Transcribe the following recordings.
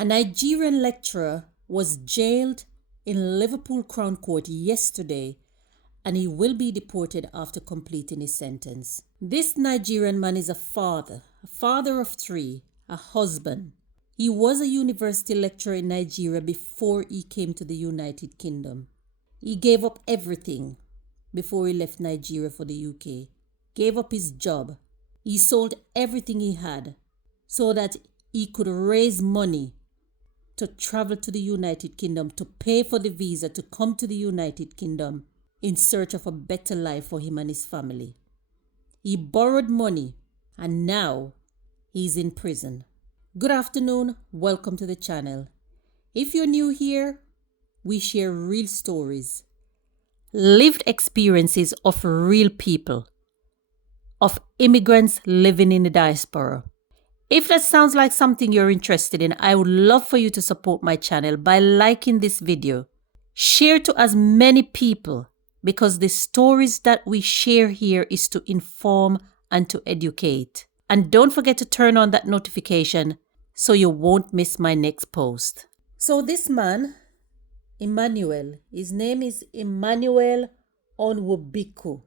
A Nigerian lecturer was jailed in Liverpool Crown Court yesterday, and he will be deported after completing his sentence. This Nigerian man is a father of three, a husband. He was a university lecturer in Nigeria before he came to the United Kingdom. He gave up everything before he left Nigeria for the UK. Gave up his job. He sold everything he had so that he could raise money to travel to the United Kingdom, to pay for the visa to come to the United Kingdom in search of a better life for him and his family. He borrowed money and now he's in prison. Good afternoon, welcome to the channel. If you're new here, we share real stories, lived experiences of real people, of immigrants living in the diaspora. If that sounds like something you're interested in, I would love for you to support my channel by liking this video. Share to as many people because the stories that we share here is to inform and to educate. And don't forget to turn on that notification so you won't miss my next post. So this man, Emanuel, his name is Emanuel Onwubiku,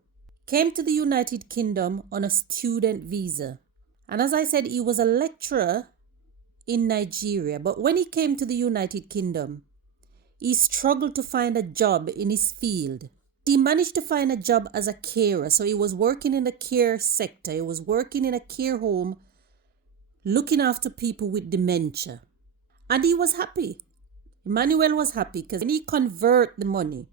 came to the United Kingdom on a student visa. And as I said, he was a lecturer in Nigeria. But when he came to the United Kingdom, he struggled to find a job in his field. He managed to find a job as a carer. So he was working in the care sector. He was working in a care home, looking after people with dementia. And he was happy. Emmanuel was happy because when he converted the money,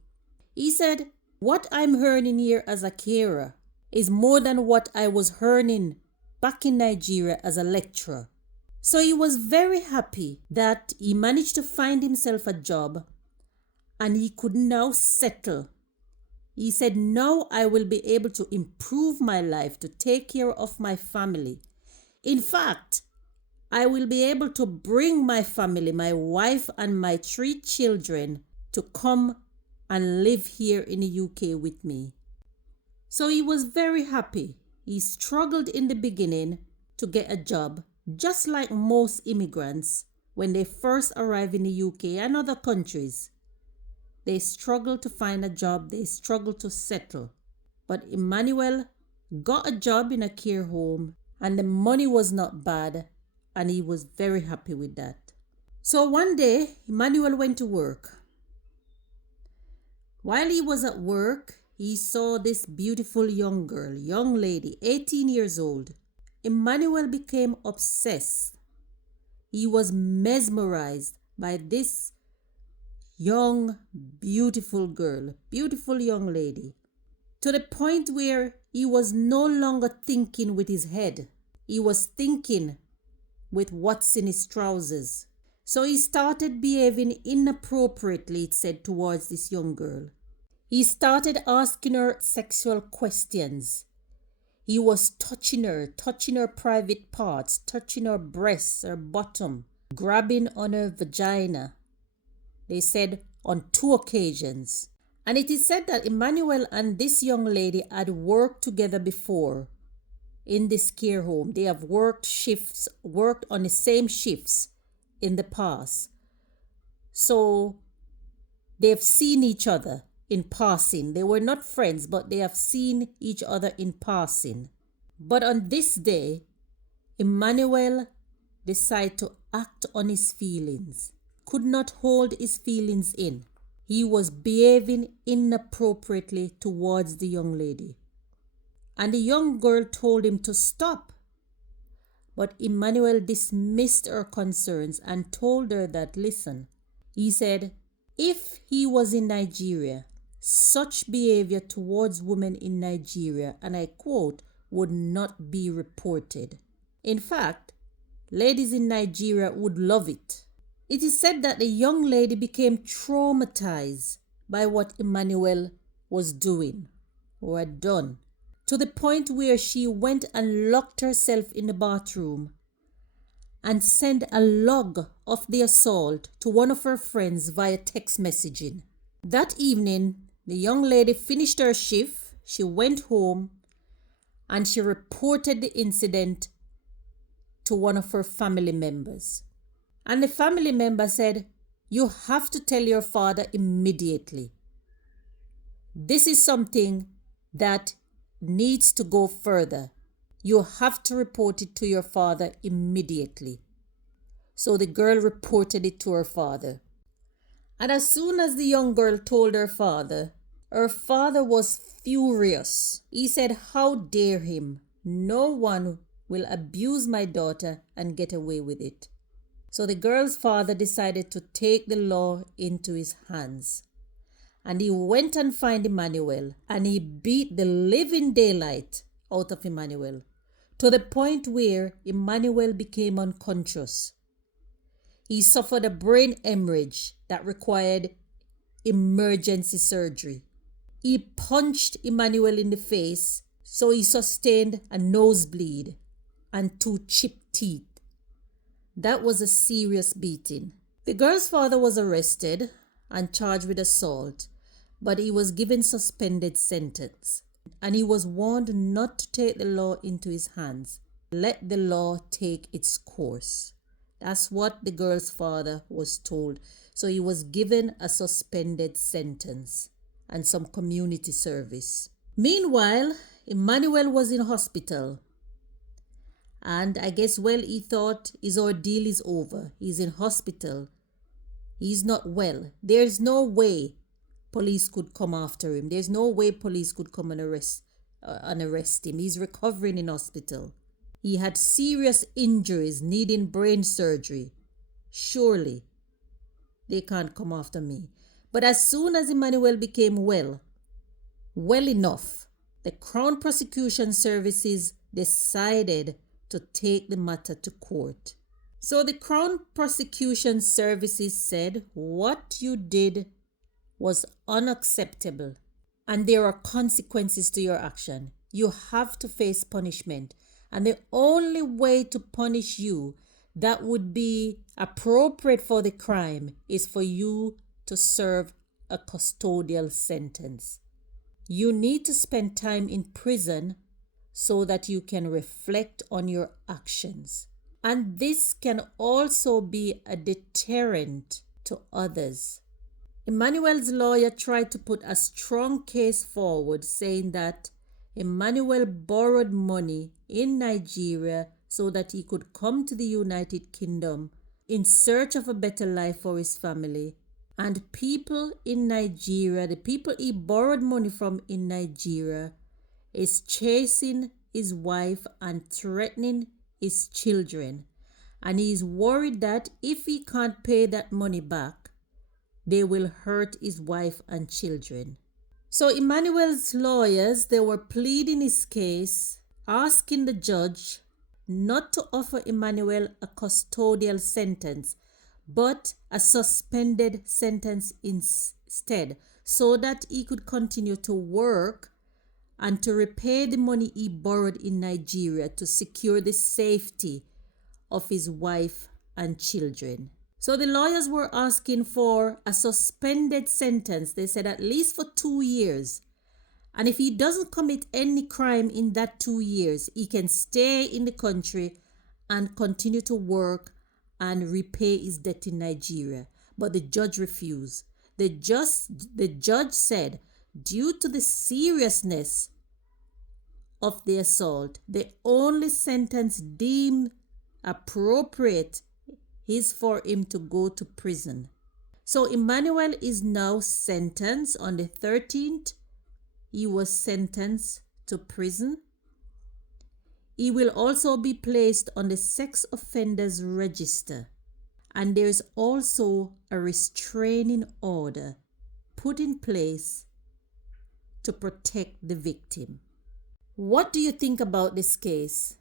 he said, what I'm earning here as a carer is more than what I was earning back in Nigeria as a lecturer. So he was very happy that he managed to find himself a job and he could now settle. He said, now I will be able to improve my life, to take care of my family. In fact, I will be able to bring my family, my wife and my 3 children to come and live here in the UK with me. So he was very happy. He struggled in the beginning to get a job, just like most immigrants when they first arrive in the UK and other countries. They struggle to find a job, they struggle to settle. But Emmanuel got a job in a care home and the money was not bad and he was very happy with that. So one day, Emmanuel went to work. While he was at work, he saw this beautiful young girl, young lady, 18 years old. Emmanuel became obsessed. He was mesmerized by this young, beautiful girl, beautiful young lady, to the point where he was no longer thinking with his head. He was thinking with what's in his trousers. So he started behaving inappropriately, it said, towards this young girl. He started asking her sexual questions. He was touching her private parts, touching her breasts, her bottom, grabbing on her vagina. They said on 2 occasions. And it is said that Emmanuel and this young lady had worked together before in this care home. They have worked on the same shifts in the past. So they've seen each other in passing. They were not friends, but they have seen each other in passing. But on this day, Emmanuel decided to act on his feelings. Could not hold his feelings in. He was behaving inappropriately towards the young lady. And the young girl told him to stop. But Emmanuel dismissed her concerns and told her that, listen, he said, if he was in Nigeria, such behavior towards women in Nigeria, and I quote, would not be reported. In fact, ladies in Nigeria would love it. It is said that the young lady became traumatized by what Emmanuel was doing or had done, to the point where she went and locked herself in the bathroom and sent a log of the assault to one of her friends via text messaging. That evening, the young lady finished her shift, she went home, and she reported the incident to one of her family members. And the family member said, "You have to tell your father immediately. This is something that needs to go further. You have to report it to your father immediately." So the girl reported it to her father. And as soon as the young girl told her father was furious. He said, "How dare him? No one will abuse my daughter and get away with it." So the girl's father decided to take the law into his hands. And he went and found Emanuel, and he beat the living daylight out of Emanuel, to the point where Emanuel became unconscious. He suffered a brain hemorrhage that required emergency surgery. He punched Emanuel in the face, so he sustained a nosebleed and 2 chipped teeth. That was a serious beating. The girl's father was arrested and charged with assault, but he was given suspended sentence. And he was warned not to take the law into his hands. Let the law take its course. That's what the girl's father was told. So he was given a suspended sentence and some community service. Meanwhile, Emanuel was in hospital. And I guess, he thought his ordeal is over. He's in hospital. He's not well. There's no way police could come after him. There's no way police could come and arrest him. He's recovering in hospital. He had serious injuries needing brain surgery. Surely they can't come after me. But as soon as Emanuel became well enough, the Crown Prosecution Services decided to take the matter to court. So the Crown Prosecution Services said, "What you did was unacceptable, and there are consequences to your action. You have to face punishment. And the only way to punish you that would be appropriate for the crime is for you to serve a custodial sentence. You need to spend time in prison so that you can reflect on your actions. And this can also be a deterrent to others." Emanuel's lawyer tried to put a strong case forward, saying that Emanuel borrowed money in Nigeria so that he could come to the United Kingdom in search of a better life for his family. And people in Nigeria, the people he borrowed money from in Nigeria, is chasing his wife and threatening his children. And he is worried that if he can't pay that money back, they will hurt his wife and children. So Emanuel's lawyers, they were pleading his case, asking the judge not to offer Emanuel a custodial sentence, but a suspended sentence instead, so that he could continue to work and to repay the money he borrowed in Nigeria to secure the safety of his wife and children. So the lawyers were asking for a suspended sentence. They said at least for 2 years. And if he doesn't commit any crime in that 2 years, he can stay in the country and continue to work and repay his debt in Nigeria. But the judge refused. The judge said, due to the seriousness of the assault, the only sentence deemed appropriate is for him to go to prison. So Emanuel is now sentenced on the 13th. He was sentenced to prison. He will also be placed on the sex offenders register. And there's also a restraining order put in place to protect the victim. What do you think about this case?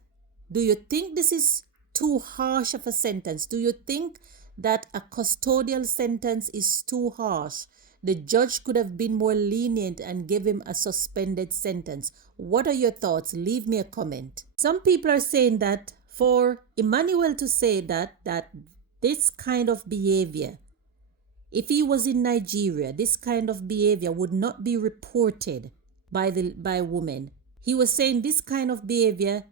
Do you think this is too harsh of a sentence? Do you think that a custodial sentence is too harsh? The judge could have been more lenient and give him a suspended sentence. What are your thoughts? Leave me a comment. Some people are saying that for Emanuel to say that this kind of behavior, if he was in Nigeria, this kind of behavior would not be reported by women. He was saying this kind of behavior,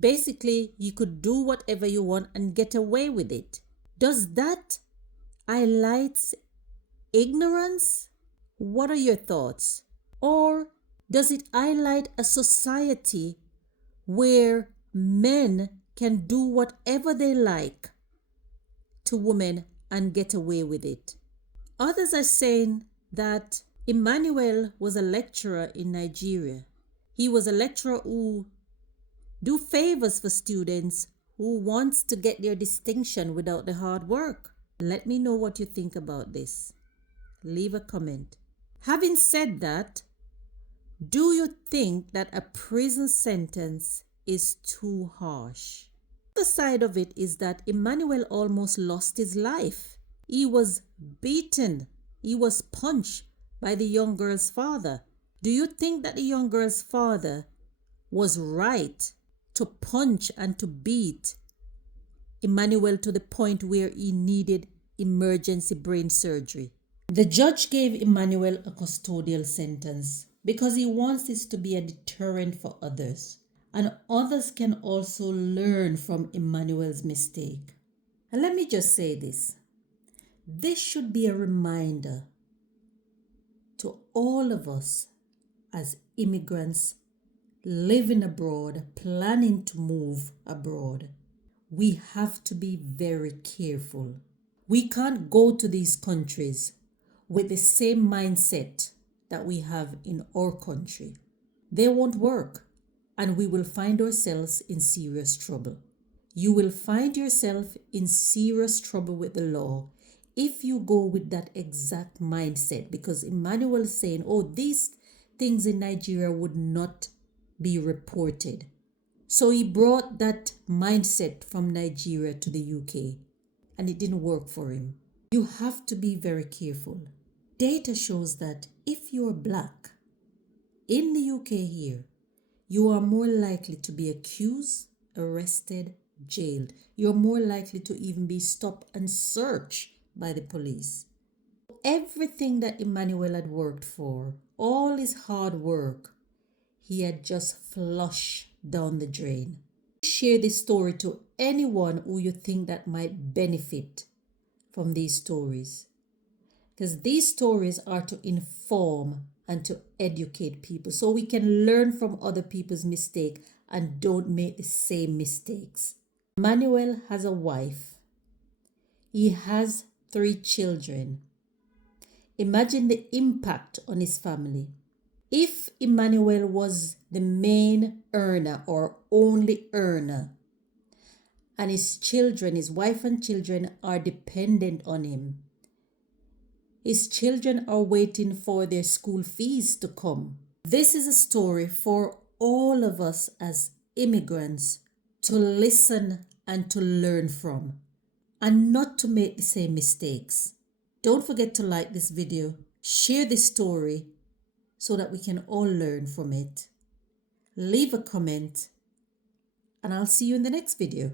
basically, you could do whatever you want and get away with it. Does that highlight ignorance? What are your thoughts? Or does it highlight a society where men can do whatever they like to women and get away with it? Others are saying that Emanuel was a lecturer in Nigeria. He was a lecturer who do favors for students who wants to get their distinction without the hard work. Let me know what you think about this. Leave a comment. Having said that, do you think that a prison sentence is too harsh? The side of it is that Emanuel almost lost his life. He was beaten. He was punched by the young girl's father. Do you think that the young girl's father was right to punch and to beat Emanuel to the point where he needed emergency brain surgery? The judge gave Emanuel a custodial sentence because he wants this to be a deterrent for others. And others can also learn from Emanuel's mistake. And let me just say this. This should be a reminder to all of us as immigrants living abroad, planning to move abroad. We have to be very careful. We can't go to these countries with the same mindset that we have in our country. They won't work, and we will find ourselves in serious trouble. You will find yourself in serious trouble with the law if you go with that exact mindset, because Emanuel is saying, oh, these things in Nigeria would not be reported. So he brought that mindset from Nigeria to the UK, and it didn't work for him. You have to be very careful. Data shows that if you're black in the UK here, you are more likely to be accused, arrested, jailed. You're more likely to even be stopped and searched by the police. Everything that Emanuel had worked for, all his hard work, he had just flushed down the drain. Share this story to anyone who you think that might benefit from these stories, because these stories are to inform and to educate people so we can learn from other people's mistakes and don't make the same mistakes. Emanuel has a wife. He has 3 children. Imagine the impact on his family. If Emanuel was the main earner or only earner, and his children, his wife and children are dependent on him, his children are waiting for their school fees to come. This is a story for all of us as immigrants to listen and to learn from, and not to make the same mistakes. Don't forget to like this video, share this story so that we can all learn from it. Leave a comment, and I'll see you in the next video.